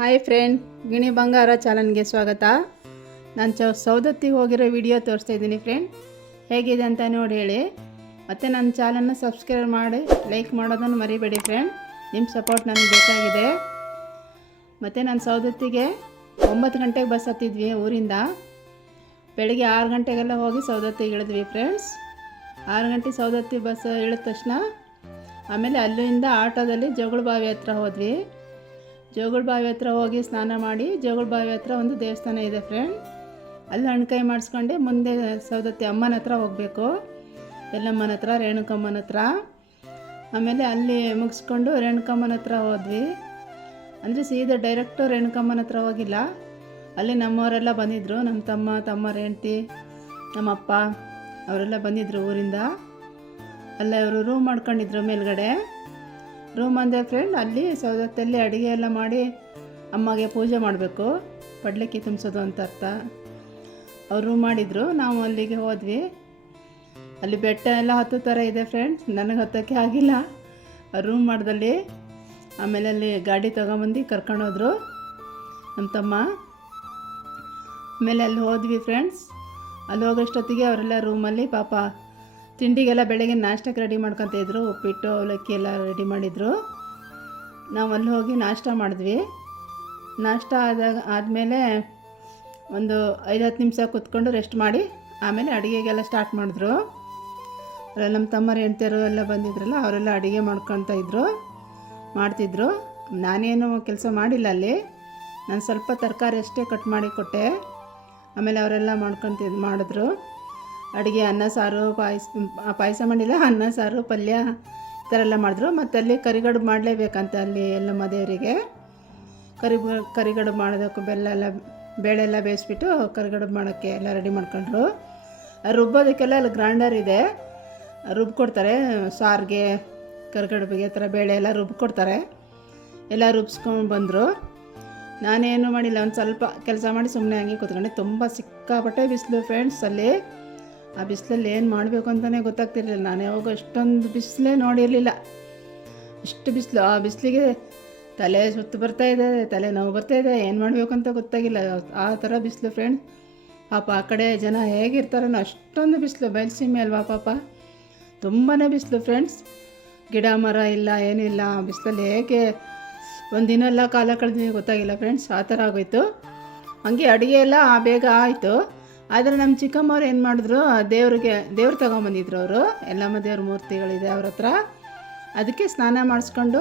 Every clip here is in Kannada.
ಹಾಯ್ ಫ್ರೆಂಡ್, ಗಿಣಿ ಬಂಗಾರ ಚಾನಲ್ಗೆ ಸ್ವಾಗತ. ನಾನು ಚ ಸೌದತ್ತಿಗೆ ಹೋಗಿರೋ ವಿಡಿಯೋ ತೋರಿಸ್ತಾ ಇದ್ದೀನಿ ಫ್ರೆಂಡ್. ಹೇಗಿದೆ ಅಂತ ನೋಡಿ ಹೇಳಿ. ಮತ್ತು ನನ್ನ ಚಾನಲ್ನ ಸಬ್ಸ್ಕ್ರೈಬ್ ಮಾಡಿ, ಲೈಕ್ ಮಾಡೋದನ್ನು ಮರಿಬೇಡಿ ಫ್ರೆಂಡ್. ನಿಮ್ಮ ಸಪೋರ್ಟ್ ನನಗೆ ಬೇಕಾಗಿದೆ. ಮತ್ತು ನಾನು ಸೌದತ್ತಿಗೆ ಒಂಬತ್ತು ಗಂಟೆಗೆ ಬಸ್ ಹತ್ತಿದ್ವಿ ಊರಿಂದ. ಬೆಳಿಗ್ಗೆ ಆರು ಗಂಟೆಗೆಲ್ಲ ಹೋಗಿ ಸೌದತ್ತಿಗೆ ಇಳಿದ್ವಿ ಫ್ರೆಂಡ್ಸ್. ಆರು ಗಂಟೆ ಸೌದತ್ತಿ ಬಸ್ ಇಳಿದ ತಕ್ಷಣ ಆಮೇಲೆ ಅಲ್ಲಿಂದ ಆಟೋದಲ್ಲಿ ಜಗಳ ಬಾವಿ ಹತ್ರ ಹೋದ್ವಿ. ಜೋಗುಳ ಬಾವಿ ಹತ್ರ ಹೋಗಿ ಸ್ನಾನ ಮಾಡಿ, ಜೋಗುಳ ಬಾವಿ ಹತ್ರ ಒಂದು ದೇವಸ್ಥಾನ ಇದೆ ಫ್ರೆಂಡ್ ಅಲ್ಲಿ ಹಣ್ಕಾಯಿ ಮಾಡಿಸ್ಕೊಂಡು, ಮುಂದೆ ಸೌದತ್ತಿ ಅಮ್ಮನ ಹತ್ರ ಹೋಗಬೇಕು. ಎಲ್ಲಮ್ಮನ ಹತ್ರ, ರೇಣುಕಮ್ಮನ ಹತ್ರ. ಆಮೇಲೆ ಅಲ್ಲಿ ಮುಗಿಸ್ಕೊಂಡು ರೇಣುಕಮ್ಮನ ಹತ್ರ ಹೋದ್ವಿ. ಅಂದರೆ ಸೀದಾ ಡೈರೆಕ್ಟು ರೇಣುಕಮ್ಮನ ಹತ್ರ ಹೋಗಿಲ್ಲ. ಅಲ್ಲಿ ನಮ್ಮವರೆಲ್ಲ ಬಂದಿದ್ದರು ನಮ್ಮ ತಮ್ಮ ತಮ್ಮರ ಹೆಂಡ್ತಿ ನಮ್ಮಪ್ಪ ಅವರೆಲ್ಲ ಬಂದಿದ್ದರು ಊರಿಂದ. ಅಲ್ಲೇ ಅವರು ರೂಮ್ ಮಾಡ್ಕೊಂಡಿದ್ರು ಮೇಲ್ಗಡೆ. ರೂಮ್ ಅಂದೆ ಫ್ರೆಂಡ್ ಅಲ್ಲಿ ಸೌದತ್ತಲ್ಲಿ ಅಡುಗೆ ಎಲ್ಲ ಮಾಡಿ ಅಮ್ಮಗೆ ಪೂಜೆ ಮಾಡಬೇಕು. ಪಡ್ಲಿಕ್ಕೆ ತುಂಬಿಸೋದು ಅಂತ ಅರ್ಥ. ಅವ್ರು ರೂಮ್ ಮಾಡಿದರು, ನಾವು ಅಲ್ಲಿಗೆ ಹೋದ್ವಿ. ಅಲ್ಲಿ ಬೆಟ್ಟ ಎಲ್ಲ ಹತ್ತು ಥರ ಇದೆ ಫ್ರೆಂಡ್ಸ್ ನನಗೆ ಹತ್ತೋಕ್ಕೆ ಆಗಿಲ್ಲ. ರೂಮ್ ಮಾಡ್ದಲ್ಲಿ ಆಮೇಲೆ ಅಲ್ಲಿ ಗಾಡಿ ತೊಗೊಂಬಂದು ಕರ್ಕೊಂಡೋದ್ರು ನಮ್ಮ ತಮ್ಮ. ಆಮೇಲೆ ಅಲ್ಲಿ ಹೋದ್ವಿ ಫ್ರೆಂಡ್ಸ್ ಅಲ್ಲಿ ಹೋಗೋಷ್ಟೊತ್ತಿಗೆ ಅವರೆಲ್ಲ ರೂಮಲ್ಲಿ ಪಾಪ ತಿಂಡಿಗೆಲ್ಲ ಬೆಳಗ್ಗೆ ನಾಷ್ಟಕ್ಕೆ ರೆಡಿ ಮಾಡ್ಕೊತ ಇದ್ರು. ಉಪ್ಪಿಟ್ಟು, ಅವಲಕ್ಕಿ ಎಲ್ಲ ರೆಡಿ ಮಾಡಿದರು. ನಾವು ಅಲ್ಲಿ ಹೋಗಿ ನಾಷ್ಟ ಮಾಡಿದ್ವಿ. ನಾಷ್ಟ ಆದಾಗ ಆದಮೇಲೆ ಒಂದು ಐದು ಹತ್ತು ನಿಮಿಷ ಕೂತ್ಕೊಂಡು ರೆಸ್ಟ್ ಮಾಡಿ ಆಮೇಲೆ ಅಡುಗೆಗೆಲ್ಲ ಸ್ಟಾರ್ಟ್ ಮಾಡಿದ್ರು. ಅದ್ರಲ್ಲಿ ನಮ್ಮ ತಮ್ಮರ ಹೆಂಡ್ತಿಯರು ಎಲ್ಲ ಬಂದಿದ್ರಲ್ಲ, ಅವರೆಲ್ಲ ಅಡುಗೆ ಮಾಡ್ಕೊತ ಇದ್ರು, ಮಾಡ್ತಿದ್ರು. ನಾನೇನು ಕೆಲಸ ಮಾಡಿಲ್ಲ ಅಲ್ಲಿ. ನಾನು ಸ್ವಲ್ಪ ತರಕಾರಿ ಅಷ್ಟೇ ಕಟ್ ಮಾಡಿ ಕೊಟ್ಟೆ. ಆಮೇಲೆ ಅವರೆಲ್ಲ ಮಾಡ್ಕೊತಿದ್ ಮಾಡಿದ್ರು. ಅಡುಗೆ ಅನ್ನ, ಸಾರು, ಪಾಯಸ ಪಾಯಸ ಮಾಡಿಲ್ಲ, ಅನ್ನ, ಸಾರು, ಪಲ್ಯ ಈ ಥರ ಎಲ್ಲ ಮಾಡಿದ್ರು. ಮತ್ತು ಅಲ್ಲಿ ಕರಿಗಡುಬು ಮಾಡಲೇಬೇಕಂತ ಅಲ್ಲಿ ಎಲ್ಲ ಮದುವೆಯವರಿಗೆ ಕರಿ ಕರಿಗಡುಬು ಮಾಡೋದಕ್ಕೂ ಬೆಲ್ಲ ಎಲ್ಲ, ಬೇಳೆ ಎಲ್ಲ ಬೇಯಿಸ್ಬಿಟ್ಟು ಕರಿಗಡುಬು ಮಾಡೋಕ್ಕೆ ಎಲ್ಲ ರೆಡಿ ಮಾಡ್ಕೊಂಡ್ರು. ರುಬ್ಬೋದಕ್ಕೆಲ್ಲ ಅಲ್ಲಿ ಗ್ರೈಂಡರ್ ಇದೆ. ರುಬ್ಬಿ ಕೊಡ್ತಾರೆ ಸಾರಿಗೆ, ಕರಿಗಡುಬಿಗೆ ಥರ ಬೇಳೆ ಎಲ್ಲ ರುಬ್ಬಿ ಕೊಡ್ತಾರೆ ಎಲ್ಲ ರುಬ್ಸ್ಕೊಂಡು ಬಂದರು. ನಾನೇನು ಮಾಡಿಲ್ಲ, ಒಂದು ಸ್ವಲ್ಪ ಕೆಲಸ ಮಾಡಿ ಸುಮ್ಮನೆ ಹಂಗೆ ಕೂತ್ಕೊಂಡೆ. ತುಂಬ ಸಿಕ್ಕಾಪಟ್ಟೆ ಬಿಸಿಲು ಫ್ರೆಂಡ್ಸ್ ಅಲ್ಲಿ. ಆ ಬಿಸಿಲಲ್ಲಿ ಏನು ಮಾಡಬೇಕು ಅಂತಲೇ ಗೊತ್ತಾಗ್ತಿರ್ಲಿಲ್ಲ. ನಾನು ಯಾವಾಗ ಅಷ್ಟೊಂದು ಬಿಸಿಲೇ ನೋಡಿರಲಿಲ್ಲ. ಇಷ್ಟು ಬಿಸಿಲು, ಆ ಬಿಸಿಲಿಗೆ ತಲೆ ಸುತ್ತು ಬರ್ತಾ ಇದೆ, ತಲೆ ನೋವು ಬರ್ತಾ ಇದೆ, ಏನು ಮಾಡಬೇಕು ಅಂತ ಗೊತ್ತಾಗಿಲ್ಲ. ಆ ಥರ ಬಿಸಿಲು ಫ್ರೆಂಡ್ ಪಾಪ ಆ ಕಡೆ ಜನ ಹೇಗಿರ್ತಾರೋ ಅಷ್ಟೊಂದು ಬಿಸಿಲು. ಬಯಲುಸೀಮೆ ಅಲ್ವಾ ಪಾಪ? ತುಂಬಾ ಬಿಸಿಲು ಫ್ರೆಂಡ್ಸ್ ಗಿಡ, ಮರ ಇಲ್ಲ ಏನಿಲ್ಲ ಬಿಸಿಲಲ್ಲಿ ಹೇಗೆ ಒಂದಿನ ಎಲ್ಲ ಕಾಲ ಕಳೆದ ಗೊತ್ತಾಗಿಲ್ಲ ಫ್ರೆಂಡ್ಸ್ ಆ ಥರ ಆಗೋಯ್ತು. ಹಂಗೆ ಅಡುಗೆ ಎಲ್ಲ ಬೇಗ ಆಯಿತು. ಆದರೆ ನಮ್ಮ ಚಿಕ್ಕಮ್ಮವ್ರು ಏನು ಮಾಡಿದ್ರು ದೇವ್ರಿಗೆ, ದೇವ್ರು ತಗೊಂಬಂದಿದ್ರು ಅವರು. ಎಲ್ಲಮ್ಮ ದೇವ್ರ ಮೂರ್ತಿಗಳಿದೆ ಅವ್ರ ಹತ್ರ. ಅದಕ್ಕೆ ಸ್ನಾನ ಮಾಡಿಸ್ಕೊಂಡು,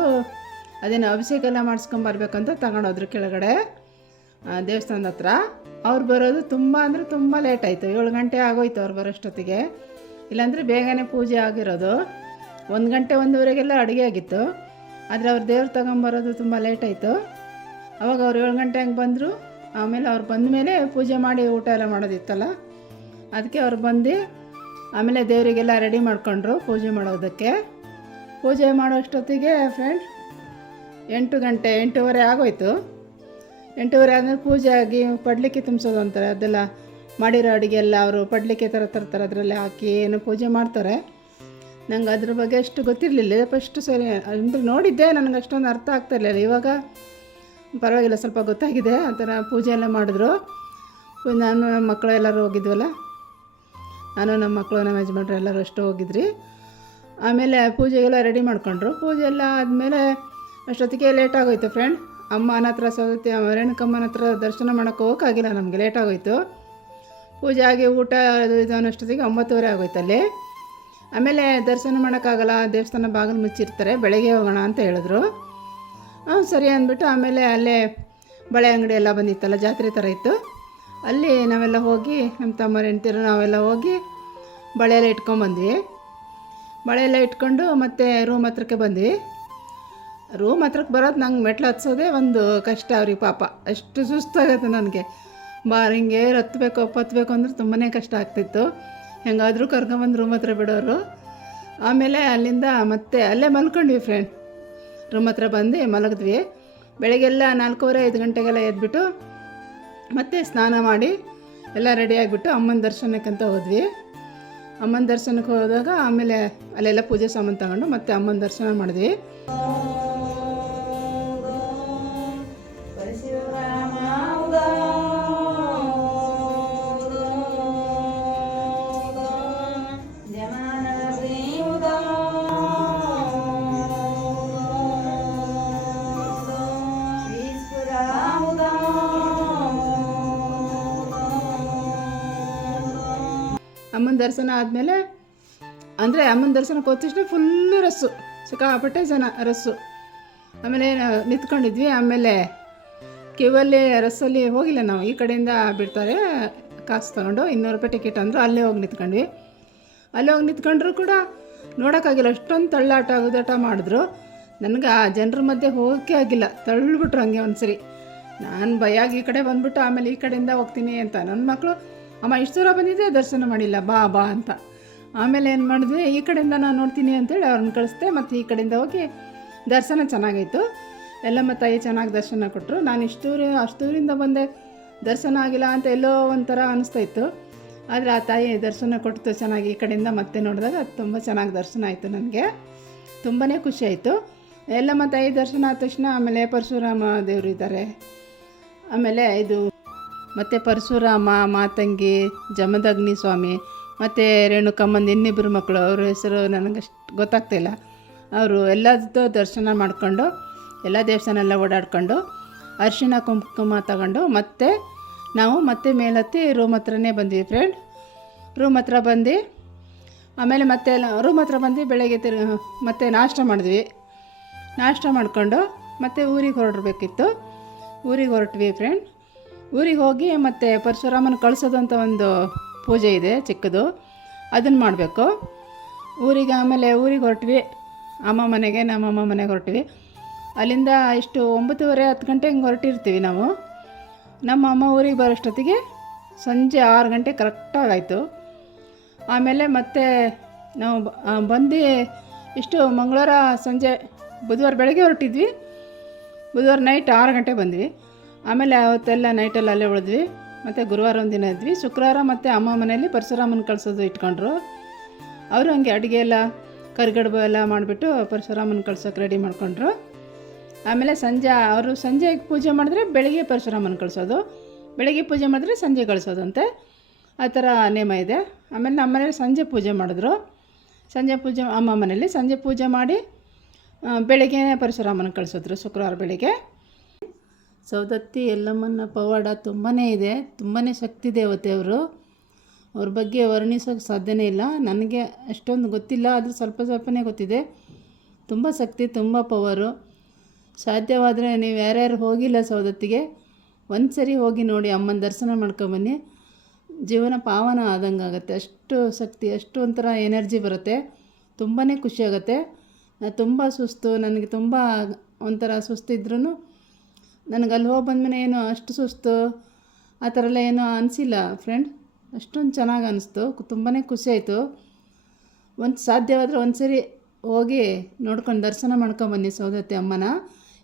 ಅದೇನು ಅಭಿಷೇಕ ಎಲ್ಲ ಮಾಡಿಸ್ಕೊಂಬರ್ಬೇಕಂತ ತಗೊಂಡೋದ್ರು ಕೆಳಗಡೆ ದೇವಸ್ಥಾನದ ಹತ್ರ. ಅವ್ರು ಬರೋದು ತುಂಬ ಅಂದರೆ ತುಂಬ ಲೇಟ್ ಆಯಿತು. ಏಳು ಗಂಟೆ ಆಗೋಯ್ತು ಅವ್ರು ಬರೋಷ್ಟೊತ್ತಿಗೆ. ಇಲ್ಲಾಂದರೆ ಬೇಗನೆ ಪೂಜೆ ಆಗಿರೋದು. ಒಂದು ಗಂಟೆ, ಒಂದೂವರೆಗೆಲ್ಲ ಅಡುಗೆ ಆಗಿತ್ತು. ಆದರೆ ಅವ್ರು ದೇವ್ರು ತಗೊಂಬರೋದು ತುಂಬ ಲೇಟ್ ಆಯಿತು. ಅವಾಗ ಅವ್ರು ಏಳು ಗಂಟೆ ಹಂಗೆ ಬಂದರು. ಆಮೇಲೆ ಅವ್ರು ಬಂದ ಮೇಲೆ ಪೂಜೆ ಮಾಡಿ ಊಟ ಎಲ್ಲ ಮಾಡೋದಿತ್ತಲ್ಲ? ಅದಕ್ಕೆ ಅವ್ರು ಬಂದು ಆಮೇಲೆ ದೇವರಿಗೆಲ್ಲ ರೆಡಿ ಮಾಡ್ಕೊಂಡ್ರು ಪೂಜೆ ಮಾಡೋದಕ್ಕೆ. ಪೂಜೆ ಮಾಡೋಷ್ಟೊತ್ತಿಗೆ ಫ್ರೆಂಡ್ಸ್ ಎಂಟು ಗಂಟೆ, ಎಂಟೂವರೆ ಆಗೋಯ್ತು. ಎಂಟೂವರೆ ಆದಮೇಲೆ ಪೂಜೆ ಆಗಿ ಪಡ್ಲಿಕ್ಕೆ ತುಂಬಿಸೋದು ಅಂತಾರೆ. ಅದೆಲ್ಲ ಮಾಡಿರೋ ಅಡುಗೆ ಎಲ್ಲ ಅವರು ಪಡ್ಲಿಕ್ಕೆ ಥರ ತರ್ತಾರೆ ಅದರಲ್ಲಿ ಹಾಕಿ ಏನು ಪೂಜೆ ಮಾಡ್ತಾರೆ. ನಂಗೆ ಅದ್ರ ಬಗ್ಗೆ ಅಷ್ಟು ಗೊತ್ತಿರಲಿಲ್ಲ. ಫಸ್ಟ್ ಸರಿ, ಅಂದರೆ ನೋಡಿದ್ದೆ, ನನಗೆ ಅಷ್ಟೊಂದು ಅರ್ಥ ಆಗ್ತಾ ಇರಲಿಲ್ಲ. ಇವಾಗ ಪರವಾಗಿಲ್ಲ, ಸ್ವಲ್ಪ ಗೊತ್ತಾಗಿದೆ ಆ ಥರ ಪೂಜೆ ಎಲ್ಲ ಮಾಡಿದ್ರು. ನಾನು ನಮ್ಮ ಮಕ್ಕಳು ಎಲ್ಲರೂ ಹೋಗಿದ್ವಲ್ಲ, ನಾನು ನಮ್ಮ ಮಕ್ಕಳು, ನಮ್ಮ ಯಜಮಾನ್ರು ಎಲ್ಲರೂ ಅಷ್ಟು ಹೋಗಿದ್ರಿ. ಆಮೇಲೆ ಪೂಜೆಗೆಲ್ಲ ರೆಡಿ ಮಾಡ್ಕೊಂಡ್ರು. ಪೂಜೆ ಎಲ್ಲ ಆದಮೇಲೆ ಅಷ್ಟೊತ್ತಿಗೆ ಲೇಟ್ ಆಗೋಯ್ತು ಫ್ರೆಂಡ್ ಅಮ್ಮನ ಹತ್ರ ಸೌತಿ ರೇಣುಕಮ್ಮನ ಹತ್ರ ದರ್ಶನ ಮಾಡೋಕ್ಕೆ ಹೋಗೋಕ್ಕಾಗಿಲ್ಲ ನಮಗೆ ಲೇಟ್ ಆಗೋಯ್ತು. ಪೂಜೆ ಆಗಿ ಊಟ ಅದು ಇದು ಅನ್ನೋಷ್ಟೊತ್ತಿಗೆ ಒಂಬತ್ತುವರೆ ಆಗೋಯ್ತು ಅಲ್ಲಿ. ಆಮೇಲೆ ದರ್ಶನ ಮಾಡೋಕ್ಕಾಗಲ್ಲ, ದೇವಸ್ಥಾನ ಬಾಗಿಲು ಮುಚ್ಚಿರ್ತಾರೆ, ಬೆಳಗ್ಗೆ ಹೋಗೋಣ ಅಂತ ಹೇಳಿದ್ರು. ಹಾಂ, ಸರಿ ಅಂದ್ಬಿಟ್ಟು ಆಮೇಲೆ ಅಲ್ಲೇ ಬಳೆ ಅಂಗಡಿ ಎಲ್ಲ ಬಂದಿತ್ತಲ್ಲ, ಜಾತ್ರೆ ಥರ ಇತ್ತು. ಅಲ್ಲಿ ನಾವೆಲ್ಲ ಹೋಗಿ, ನಮ್ಮ ತಮ್ಮರ ಹೆಂಡ್ತಿರು ನಾವೆಲ್ಲ ಹೋಗಿ ಬಳೆ ಎಲ್ಲ ಇಟ್ಕೊಂಬಂದ್ವಿ ಬಳೆ ಎಲ್ಲ ಇಟ್ಕೊಂಡು ಮತ್ತೆ ರೂಮ್ ಹತ್ರಕ್ಕೆ ಬಂದ್ವಿ. ರೂಮ್ ಹತ್ರಕ್ಕೆ ಬರೋದು ನಂಗೆ ಮೆಟ್ಲು ಹತ್ಸೋದೇ ಒಂದು ಕಷ್ಟ ಅವ್ರಿಗೆ ಪಾಪ. ಅಷ್ಟು ಸುಸ್ತಾಗತ್ತೆ ನನಗೆ. ಬಾ, ಹಿಂಗೆ ಹತ್ತಬೇಕು ಹತ್ಬೇಕು ಅಂದ್ರೆ ತುಂಬಾ ಕಷ್ಟ ಆಗ್ತಿತ್ತು. ಹೆಂಗಾದರೂ ಕರ್ಕೊಂಬಂದು ರೂಮ್ ಹತ್ರ ಬಿಡೋರು. ಆಮೇಲೆ ಅಲ್ಲಿಂದ ಮತ್ತೆ ಅಲ್ಲೇ ಮಲ್ಕೊಂಡ್ವಿ ಫ್ರೆಂಡ್ ರೂಮ್ ಹತ್ರ ಬಂದು ಮಲಗಿದ್ವಿ. ಬೆಳಗ್ಗೆಲ್ಲ ನಾಲ್ಕೂವರೆ, ಐದು ಗಂಟೆಗೆಲ್ಲ ಎದ್ಬಿಟ್ಟು ಮತ್ತೆ ಸ್ನಾನ ಮಾಡಿ ಎಲ್ಲ ರೆಡಿ ಆಗಿಬಿಟ್ಟು ಅಮ್ಮನ ದರ್ಶನಕ್ಕಂತ ಹೋದ್ವಿ. ಅಮ್ಮನ ದರ್ಶನಕ್ಕೆ ಹೋದಾಗ ಆಮೇಲೆ ಅಲ್ಲೆಲ್ಲ ಪೂಜೆ ಸಾಮಾನು ತಗೊಂಡು ಮತ್ತೆ ಅಮ್ಮನ ದರ್ಶನ ಮಾಡಿದ್ವಿ. ಅಮ್ಮನ ದರ್ಶನ ಆದಮೇಲೆ, ಅಂದರೆ ಅಮ್ಮನ ದರ್ಶನಕ್ಕೆ ಹೋದ ತಕ್ಷಣ ಫುಲ್ಲು ರಸ್ಸು. ಸಿಕ್ಕಾಪಟ್ಟೆ ಜನ ರಸ್ಸು. ಆಮೇಲೆ ನಿಂತ್ಕೊಂಡಿದ್ವಿ. ಆಮೇಲೆ ಕ್ಯೂವಲ್ಲಿ ರಸ್ಸಲ್ಲಿ ಹೋಗಿಲ್ಲ ನಾವು. ಈ ಕಡೆಯಿಂದ ಬಿಡ್ತಾರೆ, ಕಾಸು ತೊಗೊಂಡು ಇನ್ನೂರು ರೂಪಾಯಿ ಟಿಕೆಟ್ ಅಂದರು ಅಲ್ಲೇ ಹೋಗಿ ನಿಂತ್ಕೊಂಡ್ವಿ. ಅಲ್ಲೇ ಹೋಗಿ ನಿಂತ್ಕೊಂಡ್ರು ಕೂಡ ನೋಡೋಕ್ಕಾಗಿಲ್ಲ. ಅಷ್ಟೊಂದು ತಳ್ಳಾಟ, ಉದಾಟ ಮಾಡಿದ್ರು. ನನಗೆ ಆ ಜನರ ಮಧ್ಯೆ ಹೋಗೋಕ್ಕೆ ಆಗಿಲ್ಲ. ತಳ್ಳಿಬಿಟ್ರು ಹಂಗೆ ಒಂದು ಸರಿ ನಾನು ಭಯಾಗಿ ಈ ಕಡೆ ಬಂದುಬಿಟ್ಟು ಆಮೇಲೆ ಈ ಕಡೆಯಿಂದ ಹೋಗ್ತೀನಿ ಅಂತ. ನನ್ನ ಮಕ್ಕಳು ಅಮ್ಮ, ಇಷ್ಟು ದೂರ ಬಂದಿದ್ದೆ, ದರ್ಶನ ಮಾಡಿಲ್ಲ, ಬಾ ಬಾ ಅಂತ. ಆಮೇಲೆ ಏನು ಮಾಡಿದ್ವಿ, ಈ ಕಡೆಯಿಂದ ನಾನು ನೋಡ್ತೀನಿ ಅಂತೇಳಿ ಅವ್ರನ್ನ ಕಳಿಸ್ದೆ, ಮತ್ತು ಈ ಕಡೆಯಿಂದ ಹೋಗಿ ದರ್ಶನ ಚೆನ್ನಾಗಾಯಿತು. ಎಲ್ಲಮ್ಮ ತಾಯಿ ಚೆನ್ನಾಗಿ ದರ್ಶನ ಕೊಟ್ಟರು ನಾನು ಇಷ್ಟು ದೂರ ಬಂದೆ, ದರ್ಶನ ಆಗಿಲ್ಲ ಅಂತ ಎಲ್ಲೋ ಒಂಥರ ಅನ್ನಿಸ್ತಾ ಇತ್ತು. ಆದರೆ ಆ ತಾಯಿ ದರ್ಶನ ಕೊಡ್ತು ಚೆನ್ನಾಗಿ, ಈ ಕಡೆಯಿಂದ ಮತ್ತೆ ನೋಡಿದಾಗ ಅದು ತುಂಬ ಚೆನ್ನಾಗಿ ದರ್ಶನ ಆಯಿತು ನನಗೆ. ತುಂಬಾ ಖುಷಿ ಆಯಿತು. ಎಲ್ಲಮ್ಮ ತಾಯಿ ದರ್ಶನ ಆದ ತಕ್ಷಣ ಆಮೇಲೆ ಪರಶುರಾಮ ದೇವರು ಇದ್ದಾರೆ. ಆಮೇಲೆ ಇದು ಮತ್ತು ಪರಶುರಾಮ, ಮಾತಂಗಿ, ಜಮದಗ್ನಿ ಸ್ವಾಮಿ, ಮತ್ತು ರೇಣುಕಮ್ಮನ ಇನ್ನಿಬ್ಬರು ಮಕ್ಕಳು, ಅವ್ರ ಹೆಸರು ನನಗಷ್ಟು ಗೊತ್ತಾಗ್ತಿಲ್ಲ ಅವರು ಎಲ್ಲದೂ ದರ್ಶನ ಮಾಡಿಕೊಂಡು, ಎಲ್ಲ ದೇವಸ್ಥಾನ ಎಲ್ಲ ಓಡಾಡ್ಕೊಂಡು, ಅರಿಶಿಣ ಕುಂಕುಮ ತಗೊಂಡು, ಮತ್ತೆ ನಾವು ಮತ್ತೆ ಮೇಲತ್ತಿ ರೂಮ್ ಹತ್ರನೇ ಬಂದ್ವಿ ಫ್ರೆಂಡ್ ರೂಮ್ ಹತ್ರ ಬಂದು, ಆಮೇಲೆ ಮತ್ತೆ ರೂಮ್ ಹತ್ರ ಬಂದು ಬೆಳಗ್ಗೆ ತಿರು ಮತ್ತೆ ನಾಷ್ಟ ಮಾಡಿದ್ವಿ. ನಾಷ್ಟ ಮಾಡಿಕೊಂಡು, ಮತ್ತೆ ಊರಿಗೆ ಹೊರಡಬೇಕಿತ್ತು. ಊರಿಗೆ ಹೊರಟ್ವಿ ಫ್ರೆಂಡ್ ಊರಿಗೆ ಹೋಗಿ ಮತ್ತೆ ಪರಶುರಾಮನ ಕಳಿಸೋದು ಅಂತ ಒಂದು ಪೂಜೆ ಇದೆ ಚಿಕ್ಕದು. ಅದನ್ನು ಮಾಡಬೇಕು. ಊರಿಗೆ ಆಮೇಲೆ ಊರಿಗೆ ಹೊರಟ್ವಿ. ಅಮ್ಮ ಮನೆಗೆ ನಮ್ಮಮ್ಮ ಮನೆಗೆ ಹೊರಟ್ವಿ. ಅಲ್ಲಿಂದ ಇಷ್ಟು ಒಂಬತ್ತುವರೆ, ಹತ್ತು ಗಂಟೆ ಹಿಂಗೆ ಹೊರಟಿರ್ತೀವಿ ನಾವು. ನಮ್ಮ ಅಮ್ಮ ಊರಿಗೆ ಬರೋಷ್ಟೊತ್ತಿಗೆ ಸಂಜೆ ಆರು ಗಂಟೆ ಕರೆಕ್ಟಾಗಾಯಿತು ಆಮೇಲೆ ಮತ್ತೆ ನಾವು ಬಂದು ಇಷ್ಟು ಮಂಗಳವಾರ ಸಂಜೆ ಬುಧವಾರ ಬೆಳಗ್ಗೆ ಹೊರಟಿದ್ವಿ. ಬುಧವಾರ ನೈಟ್ ಆರು ಗಂಟೆ ಬಂದ್ವಿ. ಆಮೇಲೆ ಅವತ್ತೆಲ್ಲ ನೈಟಲ್ಲಿ ಅಲ್ಲೇ ಉಳಿದ್ವಿ. ಮತ್ತು ಗುರುವಾರ ಒಂದಿನ ಇದ್ವಿ. ಶುಕ್ರವಾರ ಮತ್ತು ಅಮ್ಮ ಮನೆಯಲ್ಲಿ ಪರಶುರಾಮನ ಕಳಿಸೋದು ಇಟ್ಕೊಂಡ್ರು. ಅವರು ಹಂಗೆ ಅಡುಗೆ ಎಲ್ಲ, ಕರಿಗಡುಬು ಎಲ್ಲ ಮಾಡಿಬಿಟ್ಟು ಪರಶುರಾಮನ ಕಳ್ಸೋಕೆ ರೆಡಿ ಮಾಡಿಕೊಂಡ್ರು. ಆಮೇಲೆ ಸಂಜೆ, ಅವರು ಸಂಜೆ ಪೂಜೆ ಮಾಡಿದ್ರೆ ಬೆಳಗ್ಗೆ ಪರಶುರಾಮನ ಕಳಿಸೋದು. ಬೆಳಗ್ಗೆ ಪೂಜೆ ಮಾಡಿದ್ರೆ ಸಂಜೆ ಕಳಿಸೋದಂತೆ. ಆ ಥರ ನೇಮ ಇದೆ. ಆಮೇಲೆ ನಮ್ಮ ಮನೇಲಿ ಸಂಜೆ ಪೂಜೆ ಮಾಡಿದ್ರು. ಸಂಜೆ ಪೂಜೆ, ಅಮ್ಮ ಮನೇಲಿ ಸಂಜೆ ಪೂಜೆ ಮಾಡಿ ಬೆಳಿಗ್ಗೆ ಪರಶುರಾಮನ ಕಳಿಸಿದ್ರು, ಶುಕ್ರವಾರ ಬೆಳಿಗ್ಗೆ. ಸೌದತ್ತಿ ಎಲ್ಲಮ್ಮನ ಪವಾಡ ತುಂಬಾ ಇದೆ. ತುಂಬಾ ಶಕ್ತಿ ದೇವತೆ ಅವರು. ಅವ್ರ ಬಗ್ಗೆ ವರ್ಣಿಸೋಕ್ಕೆ ಸಾಧ್ಯನೇ ಇಲ್ಲ. ನನಗೆ ಅಷ್ಟೊಂದು ಗೊತ್ತಿಲ್ಲ, ಆದರೂ ಸ್ವಲ್ಪ ಸ್ವಲ್ಪನೇ ಗೊತ್ತಿದೆ. ತುಂಬ ಶಕ್ತಿ, ತುಂಬ ಪವರು. ಸಾಧ್ಯವಾದರೆ ನೀವು ಯಾರ್ಯಾರು ಹೋಗಿಲ್ಲ ಸೌದತ್ತಿಗೆ, ಒಂದು ಸರಿ ಹೋಗಿ ನೋಡಿ, ಅಮ್ಮನ ದರ್ಶನ ಮಾಡ್ಕೊಂಬನ್ನಿ ಜೀವನ ಪಾವನ ಆದಂಗೆ ಆಗುತ್ತೆ. ಅಷ್ಟು ಶಕ್ತಿ, ಅಷ್ಟು ಒಂಥರ ಎನರ್ಜಿ ಬರುತ್ತೆ. ತುಂಬಾ ಖುಷಿಯಾಗುತ್ತೆ ನಾನು ತುಂಬ ಸುಸ್ತು, ನನಗೆ ತುಂಬ ಒಂಥರ ಸುಸ್ತಿದ್ರೂ ನನಗೆ ಅಲ್ಲಿ ಹೋಗಿ ಬಂದಮೇಲೆ ಏನು ಅಷ್ಟು ಸುಸ್ತು? ಆ ಥರ ಎಲ್ಲ ಏನೂ ಅನಿಸಿಲ್ಲ ಫ್ರೆಂಡ್ ಅಷ್ಟೊಂದು ಚೆನ್ನಾಗಿ ಅನಿಸ್ತು. ತುಂಬಾ ಖುಷಿ ಆಯಿತು. ಒಂದು ಸಾಧ್ಯವಾದರೆ ಒಂದು ಸರಿ ಹೋಗಿ ನೋಡ್ಕೊಂಡು ದರ್ಶನ ಮಾಡ್ಕೊಂಬನ್ನಿ ಸೌದತ್ತಿ ಅಮ್ಮನ,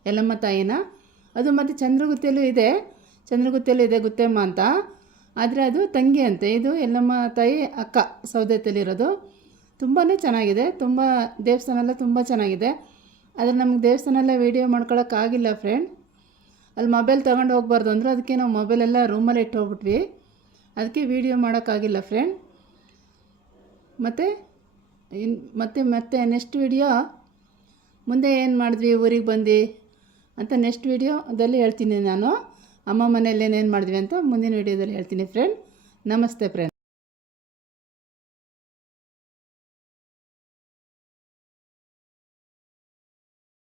ಯಲ್ಲಮ್ಮ ತಾಯಿನ. ಅದು ಮತ್ತು ಚಂದ್ರಗುತ್ತಿಯಲ್ಲೂ ಇದೆ. ಚಂದ್ರಗುತ್ತಿಯಲ್ಲೂ ಇದೆ ಗುತ್ತೆಮ್ಮ ಅಂತ. ಆದರೆ ಅದು ತಂಗಿ ಅಂತೆ. ಇದು ಯಲ್ಲಮ್ಮ ತಾಯಿ ಅಕ್ಕ ಸೌದತ್ತಿಯಲ್ಲಿರೋದು ತುಂಬಾ ಚೆನ್ನಾಗಿದೆ. ತುಂಬ ದೇವಸ್ಥಾನ ಎಲ್ಲ ತುಂಬ ಚೆನ್ನಾಗಿದೆ. ಆದರೆ ನಮ್ಗೆ ದೇವಸ್ಥಾನ ಎಲ್ಲ ವೀಡಿಯೋ ಮಾಡ್ಕೊಳಕ್ಕಾಗಿಲ್ಲ ಫ್ರೆಂಡ್ ಅಲ್ಲಿ ಮೊಬೈಲ್ ತೊಗೊಂಡು ಹೋಗ್ಬಾರ್ದು ಅಂದರು ಅದಕ್ಕೆ ನಾವು ಮೊಬೈಲೆಲ್ಲ ರೂಮಲ್ಲಿ ಇಟ್ಟು ಹೋಗ್ಬಿಟ್ವಿ ಅದಕ್ಕೆ ವೀಡಿಯೋ ಮಾಡೋಕ್ಕಾಗಿಲ್ಲ ಫ್ರೆಂಡ್ ಮತ್ತು ಇನ್, ಮತ್ತೆ ಮತ್ತೆ ನೆಕ್ಸ್ಟ್ ವಿಡಿಯೋ ಮುಂದೆ ಏನು ಮಾಡಿದ್ವಿ? ಊರಿಗೆ ಬಂದು ಅಂತ ನೆಕ್ಸ್ಟ್ ವಿಡಿಯೋದಲ್ಲಿ ಹೇಳ್ತೀನಿ ನಾನು. ಅಮ್ಮ ಮನೇಲಿ ಏನೇನು ಮಾಡಿದ್ವಿ ಅಂತ ಮುಂದಿನ ವೀಡಿಯೋದಲ್ಲಿ ಹೇಳ್ತೀನಿ ಫ್ರೆಂಡ್ ನಮಸ್ತೆ ಫ್ರೆಂಡ್